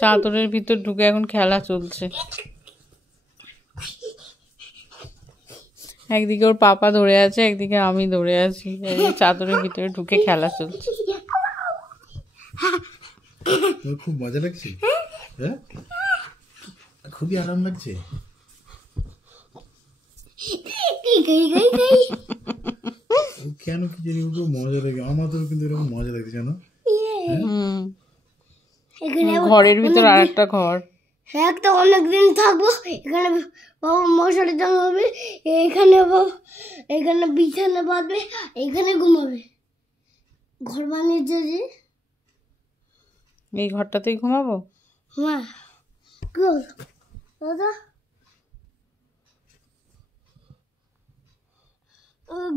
চাদরের ভিতর ঢুকে এখন খেলা চলছে। একদিকে ওর পাপা ধরে আছে, একদিকে আমি ধরে আছি, চাদরের ভিতরে ঢুকে খেলা চলছে। খুব মজা লাগছে, হ্যাঁ খুবই আরাম লাগছে। কেন কি জানি ওকে মজা লাগে, আমাদের কিন্তু এরকম মজা লাগছে জানো। ঘরের ভিতর আর একটা ঘর, একটা অনেকদিন থাকবো এখানে। বাবা মশারি টাঙাবে, এখানে বিছানা বাঁধবে, এখানে ঘুমাবে। ঘর বানিয়েছে যে, এই ঘরটাতেই ঘুমাবো। মা দাদা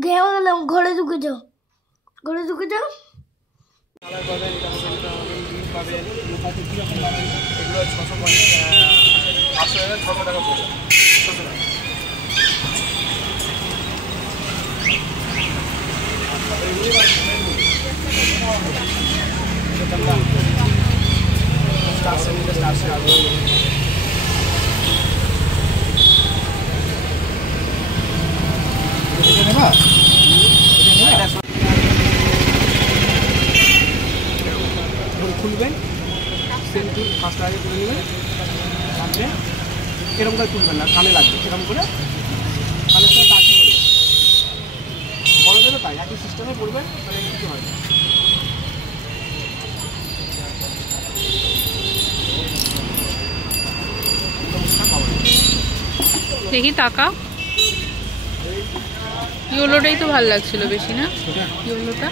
গেলাম, ঘরে ঢুকে যাও, ঘরে ঢুকে যাও। খুলবেন, সেন্টু ফার্স্ট আগে তুলে নেবেন, লাগবে এরকম করে তুলবেন না, কানে লাগবে সেরকম করে কানের সাথে টাচই করবেন। বড় দেবে তাই একই সিস্টেমে করবেন, তাহলে কিছু হয় না। দেখি টাকা ইয়েলোটাই তো ভালো লাগছিল বেশি না, ইয়েলোটা।